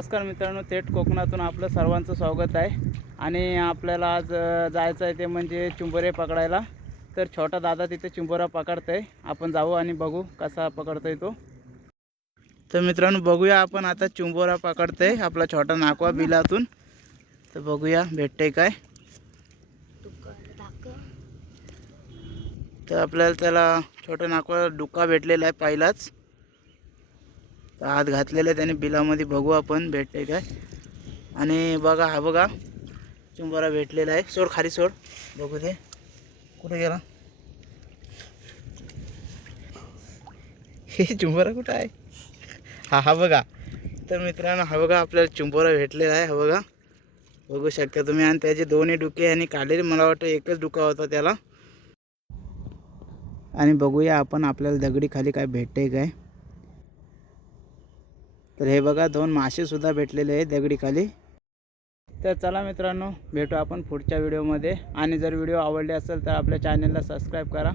नमस्कार मित्रांनो थेट कोकणातून आपलं सर्वांचं स्वागत आहे. आणि आपल्याला आज जायचं आहे ते म्हणजे चिंबोरे पकडायला. तर छोटा दादा तिथे चिंबोरा आहे आपण जाऊ आणि बघू कसा पकडतोय तो. तर मित्रांनो बघूया आपण आता चिंबोरा आहे आपला छोटा नाकवा बिलातून. तर बघूया भेटते काय. तर आपल्याला त्याला छोटा नाकवा डुका भेटलेला आहे पहिलाच. तर आत घातलेलं आहे त्याने बिलामध्ये बघू आपण भेटते काय? आणि बघा हा बघा चुंबारा भेटलेला आहे. सोड खाली सोड. बघू दे. कुठे गेला? हे चुंबारा कुठं आहे? हा हा बघा. तर मित्रांनो हा बघा आपल्याला चुंबोरा भेटलेला आहे. हा बघा. बघू शकता तुम्ही. आणि त्याचे दोन्ही डुके यांनी काढलेले मला वाटतं एकच डुका होता त्याला. आणि बघूया आपण आपल्याला दगडी खाली काय भेटते काय. तर हे बघा दोन मासेसुद्धा भेटलेले आहेत दगडीखाली. तर चला मित्रांनो भेटू आपण पुढच्या व्हिडिओमध्ये. आणि जर व्हिडिओ आवडले असेल तर आपल्या चॅनलला सबस्क्राईब करा.